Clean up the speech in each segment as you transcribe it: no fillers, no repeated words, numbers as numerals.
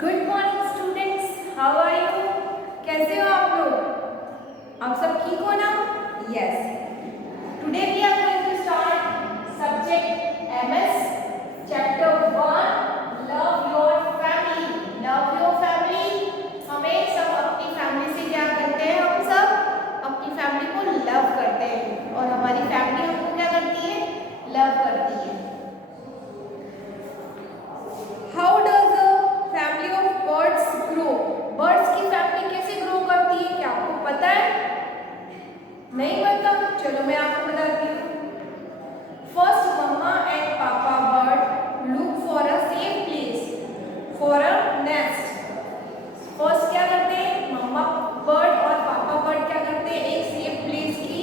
Good morning students, how are you? कैसे हो आप लोग? आप सब ठीक हो ना? Yes. Today we are going to start subject MS chapter 1 love your family. Love your family, हमें सब अपनी फैमिली से क्या करते हैं? हम सब अपनी फैमिली को लव करते हैं और हमारी फैमिली हमको क्या करती है? लव करती है। How does family of birds grow? Birds की फैमिली कैसे ग्रो करती है? क्या आपको पता है? नहीं पता? चलो मैं आपको बताती हूँ। फर्स्ट मम्मा एंड पापा bird look for a safe place for a nest. First क्या करते हैं? मम्मा बर्ड और पापा बर्ड क्या करते हैं? एक सेफ प्लेस की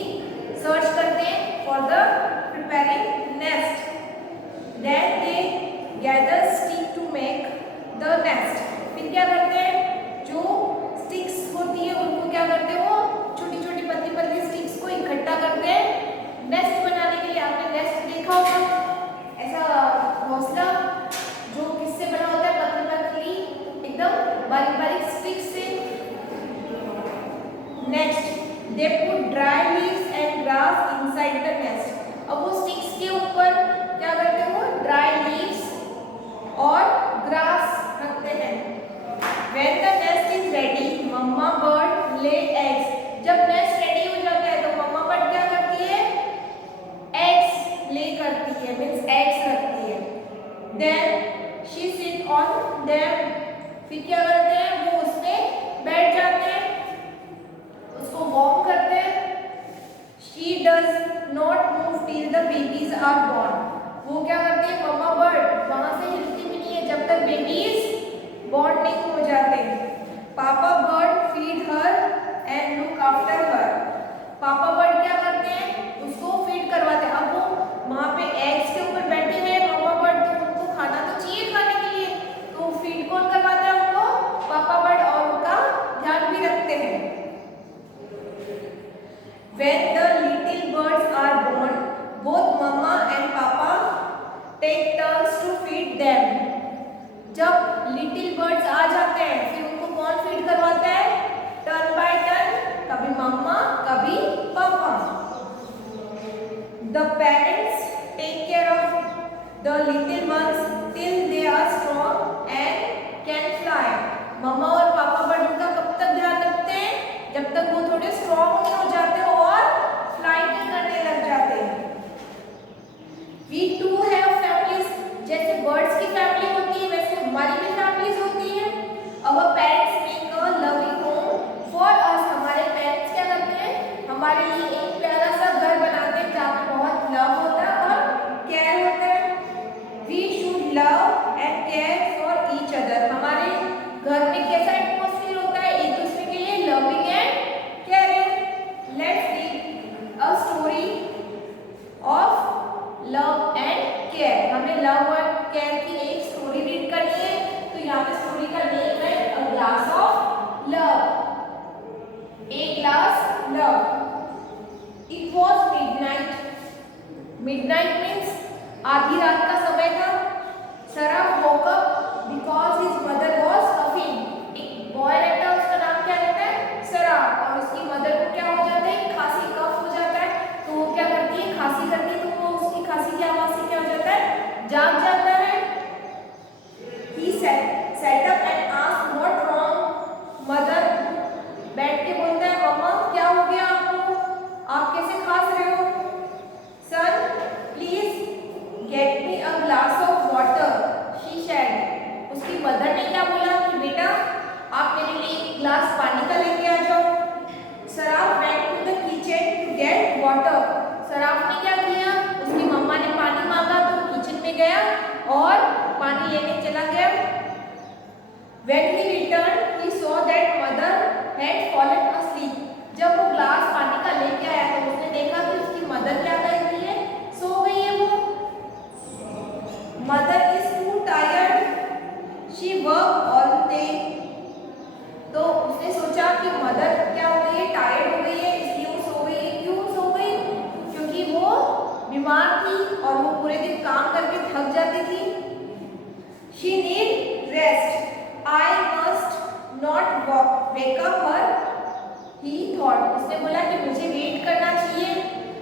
सर्च करते हैं for the preparing nest. Then they gather stick to make the nest. फिर क्या करते हैं? जो स्टिक्स होती है उनको क्या करते हैं? वो छोटी छोटी पतली पतली स्टिक्स को इकट्ठा करते हैं नेस्ट बनाने के लिए। आपने नेस्ट देखा होगा, ऐसा घोंसला जो किससे बना होता है? पतली पतली एकदम बारीक बारीक स्टिक्स से। Next they put dry leaves and grass inside the nest. अब वो स्टिक्स के ऊपर क्या करते हैं? वो ड्राई लीव्स और ग्रास रखते हैं। When the nest is ready, mama bird lay eggs. जब नेस्ट रेडी हो जाता है तो मम्मा बर्ड क्या करती है? एग्स ले करती है, मीन्स एग्स रखती है। Then she sit on them. फिर क्या करते हैं? वो उसमें बैठ जाते हैं, उसको वार्म करते हैं। She does not move till the babies are born. वो क्या करती है? मम्मा बर्ड वहां से हिलती भी नहीं है जब तक बेबीज बॉर्न नहीं हो जाते। पापा bird feed her and look after her. पापा बर्ड क्या करते हैं? उसको फीड करवाते हैं। अब वो वहां पे एग्स के ऊपर बैठे हुए मम्मा बर्ड, तो उनको खाना तो चाहिए खाने के लिए, तो फीड कौन करवाता है उनको? पापा बर्ड, और उनका ध्यान भी रखते हैं। When the little birds are born, both mama and papa take turns to feed them. जब लिटिल बर्ड्स आ जाते हैं फिर उनको कौन फीड करवाता है? टर्न बाय टर्न, कभी मम्मा कभी पापा। The parents take care of the little ones till they are strong and can fly. मम्मा और पापा बर्ड उनका कब तक ध्यान रखते हैं? जब तक वो थोड़े स्ट्रॉन्ग नहीं हो जाते और फ्लाई भी करने लग जाते हैं। We too have families. जैसे बर्ड्स की फैमिली होती है वैसे हमारी भी फैमिलीज होती है। Our parents make a loving home for us. हमारे पेरेंट्स क्या करते हैं? हमारे लिए एक प्यारा सा घर बनाते हैं जहाँ पे बहुत लव होता है और केयर होता है। We should love and care for each other. हमारे घर में कैसा एटमॉस्फेयर होता है? एक दूसरे के लिए loving and caring. Let's read a story of love and care. हमें लव और केयर की एक स्टोरी रीड करनी है, तो यहाँ पे स्टोरी का नेम है a glass of love. A glass love. It was midnight. Midnight means आधी रात का समय था। Saraf woke up because his mother was coughing. एक बॉय रहता है, उसका नाम क्या रहता है? सराफ, और उसकी मदर को क्या हो जाता है? खांसी, कफ हो जाता है, तो वो क्या करती है? खांसी करती है, तो वो उसकी खांसी की आवाज से क्या हो जाता है? जाग जाता है। He sat up and asked what wrong. Mother बैठ के बोलता है, मम्मा क्या हो गया आपको? आप कैसे खांस रहे हो? Son, please get me a glass of water. She said. उसकी मदर ने क्या बोला कि बेटा आप मेरे लिए एक ग्लास पानी का लेके आ जाओ। Saraf went to the kitchen to get water. Saraf ने क्या किया? उसकी मम्मा ने पानी मांगा तो किचन में गया और पानी लेने चला गया। When he returned, he saw that mother had fallen asleep. जब वो ग्लास पानी का लेके आया तो उसने देखा कि उसकी मदर क्या कर रही है? सो गई है वो। Mother is too tired. She worked all day. तो उसने सोचा कि मदर क्या हो गई है? टायर्ड हो गई है, इसलिए वो सो गई है। क्यों सो गई? क्योंकि वो बीमार थी और वो पूरे दिन काम करके थक जाती थी। She need rest. I wake up her, he thought, उसने बोला कि मुझे वेट करना चाहिए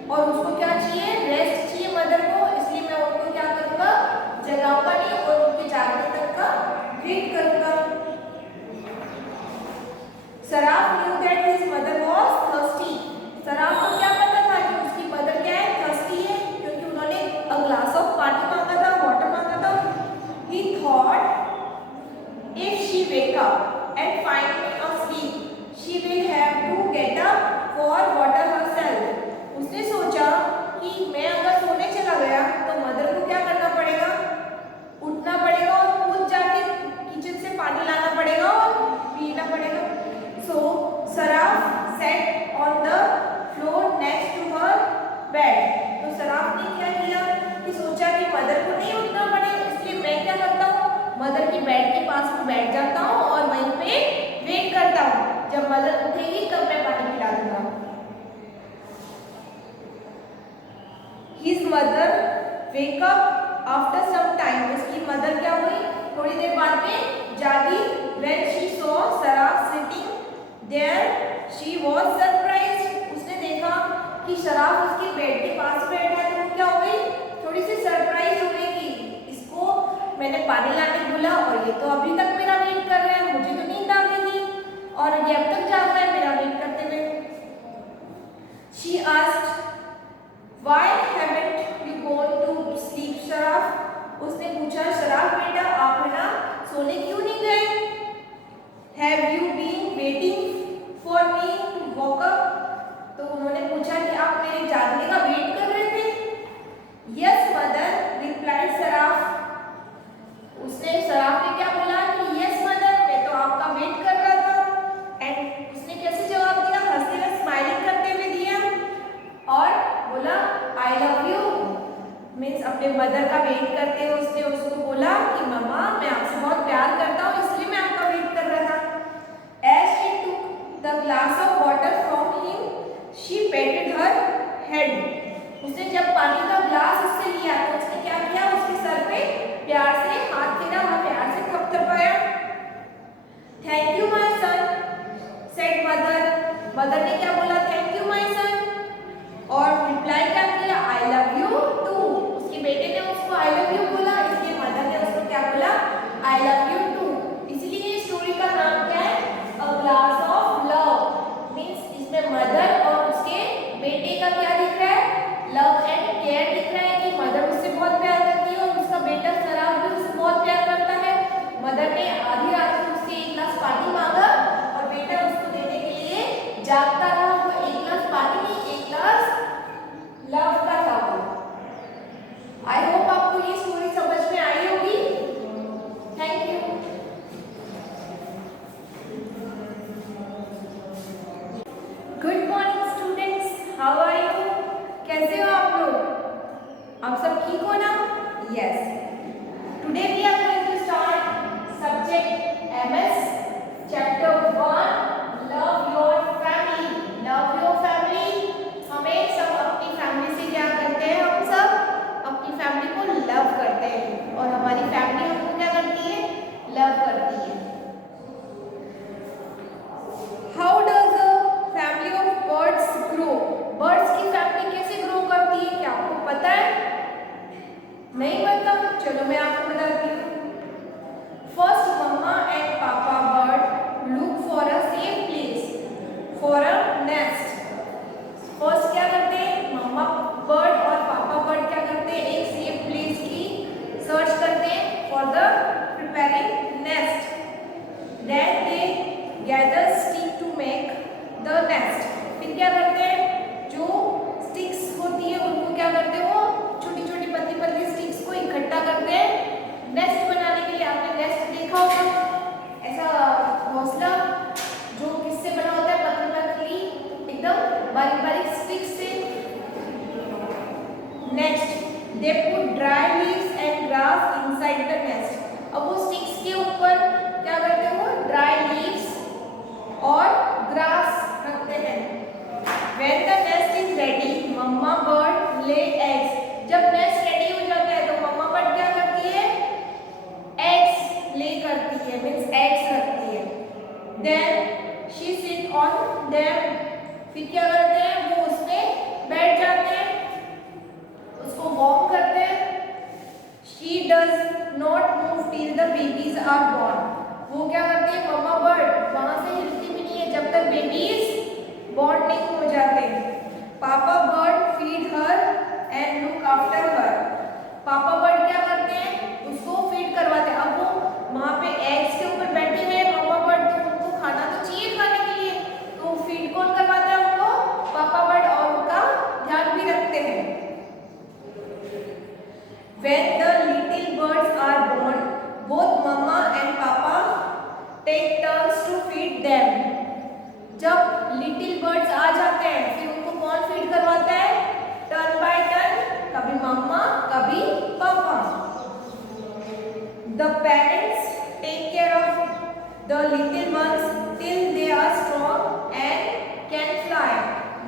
और उसको क्या चाहिए, रेस्ट चाहिए मदर को, इसलिए मैं उनको क्या करूँगा, जगाऊंगा नहीं और उनके जागने तक का वेट करूँगा। Saraf knew that his mother was thirsty. Saraf को क्या पता था कि उसकी मदर क्या है, thirsty है, क्योंकि उन्होंने a glass of पानी मांगा था, वाटर मांगा था। He thought if she wake up and find me asleep, she will have to get up for water herself. उसने सोचा कि मैं अगर सोने चला गया तो मदर को क्या करना पड़ेगा, उठना पड़ेगा और कूद जाके किचन से पानी लाना पड़ेगा और पीना पड़ेगा। So Saraf sat on the floor next to her bed. तो सराफ ने क्या किया कि सोचा कि मदर को नहीं उठना पड़े, इसलिए मैं क्या करता हूँ, मदर की बेड के पास में बैठ जाता हूँ और वहीं पे वेट करता हूँ, जब मदर उठेगी तब मैं पानी पिला दूंगा। His mother wake up after some time. उसकी मदर क्या हुई, थोड़ी देर बाद में जागी। When she saw Saraf sitting there, she was surprised. उसने देखा कि शराफ उसके बेड के पास बैठा है, तो क्या हो गई, थोड़ी सी सरप्राइज हो गई कि इसको मैंने पानी लाने बोला और ये तो अभी तक मेरा वेट कर रहा है, मुझे तो नींद आ गई थी और ये अब तक जाग रहा है मेरा वेट करते हुए। She asked, why haven't you gone to sleep, Shroff? उसने पूछा, शराफ बेटा आप है ना सोने क्यों नहीं गए? Have you been waiting for me to wake up? तो उन्होंने पूछा कि आप मेरे जागने का वेट कर रहे थे? Yes mother, replied Saraf. उसने सराफ ने क्या बोला कि yes mother, मैं तो आपका वेट कर रहा था। एंड उसने कैसे जवाब दिया, हंसते हुए स्माइलिंग करते हुए दिया और बोला I love you, मीन्स अपने मदर का वेट करते हुए उसने उसको बोला कि मम्मा मैं आपसे बहुत प्यार करता हूँ, इसलिए मैं आपका वेट कर रहा था। As she took the glass of water from him, she patted her head. उसने जब पानी का ग्लास उससे लिया तो उसने क्या किया, उसके सर पे प्यार से हाथ फेरा और प्यार से थपथपाया। Thank you my son, said mother. Mother ने क्या बोला, थैंक यू माय सन, और रिप्लाई क्या किया, आई लव यू टू। उसके बेटे ने उसको आई लव यू बोला, इसलिए मदर ने उसको क्या बोला, आई लव यू टू। इसलिए ये स्टोरी का नाम क्या है, a glass of love. Means इसमें मदर और उसके बेटे का क्या दिख रहा है, लव एंड केयर दिख रहा है कि मदर उससे बहुत प्यार करती है और उसका बेटा सराफ भी उससे बहुत प्यार करता है। मदर ने आधी रात को उससे एक गिलास पानी मांगा और बेटा उसको देने के लिए जागता रहा। वो एक गिलास पानी नहीं, एक गिलास लव का था वो। आई होप आपको ये स्टोरी समझ में आई होगी। Thank you. Good morning students, how are you? कैसे हो आप लोग? आप सब ठीक हो ना? Yes. Today we are going to start subject MS chapter 1, love your family. Love your family, हमें सब अपनी फैमिली से क्या करते हैं, हम सब अपनी फैमिली को लव करते हैं और हमारी फैमिली हमको क्या करती है, लव करती है। How does a family of birds grow? Birds की फैमिली कैसे ग्रो करती है, क्या आपको पता है? नहीं पता? चलो मैं आपको बताती हूँ। फर्स्ट मम्मा एंड पापा bird look for a safe place for a nest. First क्या करते हैं, मम्मा बर्ड और पापा बर्ड क्या करते हैं, एक सेफ प्लेस की सर्च करते हैं for the preparing nest. Then they gather stick to make the nest. फिर क्या करते हैं, जो स्टिक्स होती है उनको क्या करते हैं, वो छोटी छोटी पतली पतली स्टिक्स को इकट्ठा करते हैं नेस्ट बनाने के लिए। आपने नेस्ट देखा होगा, ऐसा घोंसला जो किससे बना होता है, पतली पतली एकदम बारीक बारीक स्टिक्स से। Next they put dry leaves and grass inside the nest. अब वो स्टिक्स के ऊपर क्या करते हैं, वो ड्राई लीव्स और ग्रास रखते हैं। When the nest is ready, mama bird lay eggs. जब नेस्ट रेडी हो जाता है तो मम्मा बर्ड क्या करती है, एग्स ले करती है, मीन्स एग्स रखती है। Then them. फिर क्या करते हैं, वो उस पे बैठ जाते हैं, उसको वार्म करते हैं। She does not move till the babies are born. वो क्या करते हैं, मम्मा बर्ड वहां से हिलती भी नहीं है जब तक बेबीज बॉर्न नहीं हो जाते। पापा bird feed her and look after her. पापा बर्ड क्या करते हैं, उसको फीड करवाते हैं। अब वो वहां पे एग्स के ऊपर बैठे हुए हैं मम्मा बर्ड, तो उनको खाना तो चाहिए खाने के लिए, तो फीड कौन करवाता है उनको, पापा बर्ड, और उनका ध्यान भी रखते हैं। When the little birds are born, both mama and papa take turns to feed them. जब लिटिल बर्ड्स आ जाते हैं फिर उनको कौन फीड करवाता है, टर्न बाय टर्न, कभी मम्मा कभी पापा। The parents take care of the little ones till they are strong and can fly.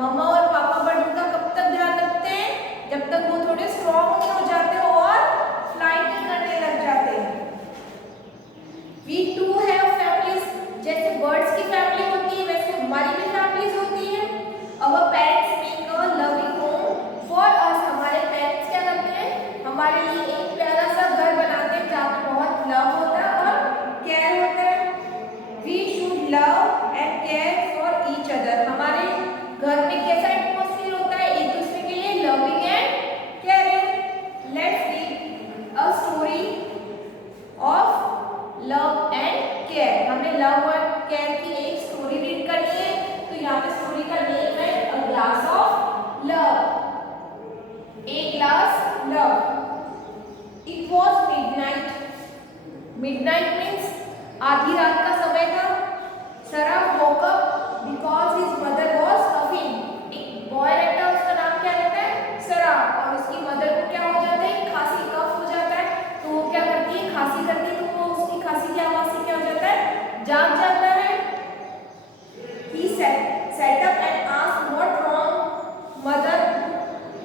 मम्मा और पापा बर्ड उनका कब तक ध्यान रखते हैं, जब तक वो थोड़े स्ट्रॉन्ग नहीं हो जाते और फ्लाई भी करने लग जाते हैं। We too have families. जैसे बर्ड्स की फैमिली होती है वैसे हमारी भी फैमिलीज होती है। Our parents make a loving home for us. हमारे पेरेंट्स क्या करते हैं, हमारे लिए एक प्यारा सा घर बनाते हैं जहाँ पे बहुत लव होता है और केयर होता है। We should love and care for each other. हमारे घर में कैसा एटमॉस्फेयर होता है, एक दूसरे के लिए loving and caring. Let's read a story of love and care. हमें लव और केयर की एक स्टोरी रीड करनी है, तो यहाँ पे स्टोरी का नेम है a glass of love. A glass love. It was midnight. Midnight means आधी रात का समय था। Saraf woke up because his mother was coughing. एक बॉय रहता है, उसका नाम क्या रहता है, सराफ, और उसकी मदर को क्या हो जाता है, खांसी, कफ हो जाता है, तो वो क्या करती है, खांसी करती है, तो वो उसकी खांसी की आवाज से क्या हो जाता है, जाग जाता है। He sat up and asked what wrong. Mother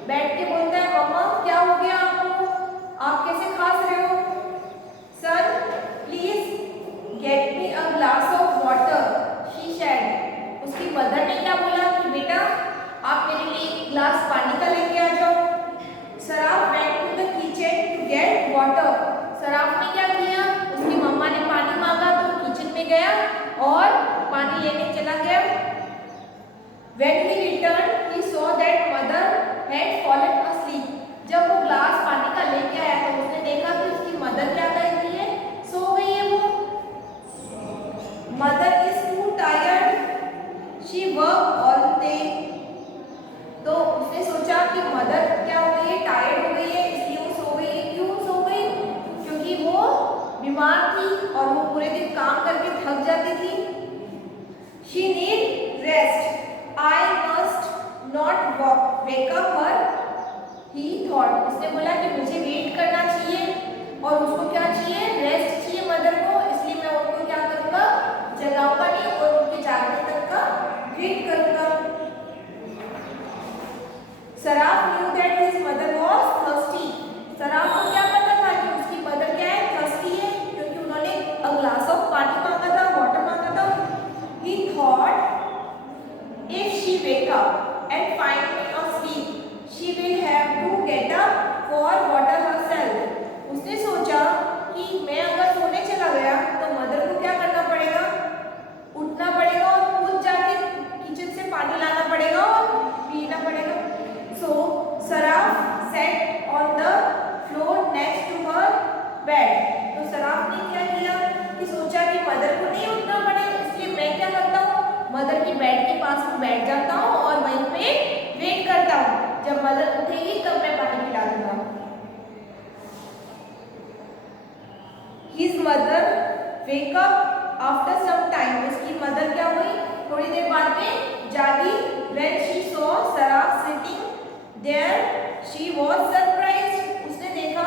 बैठ के बोलता है, मम्मा क्या हो गया आपको, आप कैसे खांस रहे हो। Son, please get me a glass of water, she said. उसकी मदर ने क्या बोला कि बेटा आप मेरे लिए एक ग्लास पानी का लेके आ जाओ। Saraf went to the kitchen to get water. Saraf ने क्या किया, उसकी मम्मा ने पानी मांगा तो किचन में गया और पानी लेने चला गया। When he returned, he saw that mother had fallen asleep. जब वो ग्लास पानी का लेके आया तो उसने देखा कि उसकी मदर क्या कर रही है, सो गई है वो। Mother is too tired. She worked all day. तो उसने सोचा कि मदर क्या हो गई है, टायर्ड हो गई है, इसलिए वो सो गई है। क्यों सो गई, क्योंकि वो बीमार थी और वो पूरे दिन काम करके थक जाती थी। She need rest. I must not wake up her. He thought. उसने बोला कि मुझे वेट करना चाहिए और उसको क्या चाहिए, रेस्ट चाहिए मदर को, इसलिए मैं उनको क्या करूँगा, जगाऊंगा नहीं और उनके जागने तक का वेट करूँगा। Saraf knew that his mother was thirsty. Saraf को क्या पता था कि उसकी मदर क्या है, thirsty है, क्योंकि उन्होंने a glass of पानी मांगा था, वाटर मांगा था। He thought, if she wake up and find me asleep, she will have to get up for water herself. उसने सोचा कि मैं अगर सोने चला गया तो मदर को क्या करना पड़ेगा, उठना पड़ेगा और खुद जाके किचन से पानी लाना पड़ेगा और पीना पड़ेगा। So Saraf sat on the floor next to her bed. तो सराफ ने क्या किया कि सोचा कि मदर को नहीं उठना पड़े, इसलिए मैं क्या करता हूँ, मदर की बेड के पास में बैठ जाता हूँ और वहीं पे वेट करता हूँ, जब मदर उठेगी तब मैं पानी पिला दूंगा। His mother wake up after some time. उसकी मदर क्या हुई, थोड़ी देर बाद में जागी। When she saw Saraf sitting there, she was surprised. उसने देखा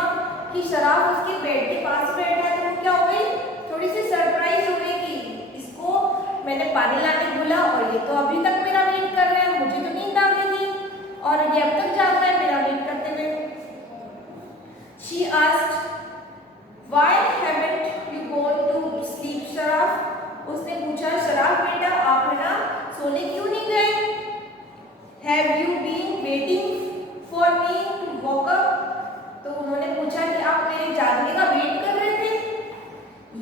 कि शराफ उसके बेड के पास बैठा है, तो क्या हो गई, थोड़ी सी सरप्राइज हो गई कि इसको मैंने पानी लाने बोला और ये तो अभी तक मेरा वेट कर रहा है, मुझे तो नींद आ गई थी और ये अब तक जाग रहा है मेरा वेट करते हुए। She asked, why haven't you gone to sleep, Shroff. उसने पूछा, शराफ बेटा आप है ना सोने क्यों नहीं गए? Have you been waiting for me to walk up? तो उन्होंने पूछा कि आप मेरे जागने का वेट कर रहे थे?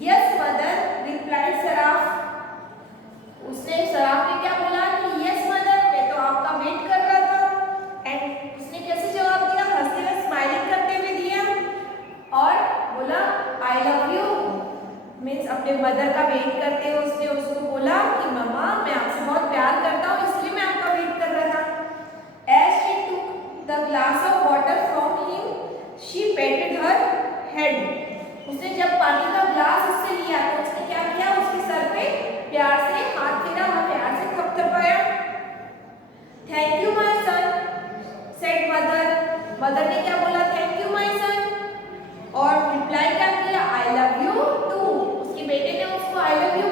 Yes mother, replied Saraf. उसने सराफ ने क्या बोला कि यस मदर, मैं तो आपका वेट कर रहा था। एंड उसने कैसे जवाब दिया? हंसते हुए स्माइलिंग करते हुए दिया और बोला आई लव यू। मीन्स अपने मदर का वेट करते हुए उसने उसको बोला कि मम्मा मैं आपसे बहुत प्यार करता हूँ, इसलिए मैं आपका वेट कर रहा था। As she took the glass of water from him, she patted her head. उसने जब पानी का ग्लास उससे लिया तो उसने क्या किया? उसके सर पे प्यार से हाथ फेरा और प्यार से थपथपाया। Thank you my son, said mother. Mother ने क्या बोला? Thank you my son। और रिप्लाई क्या किया? I love you too। उसके बेटे ने उसको I love you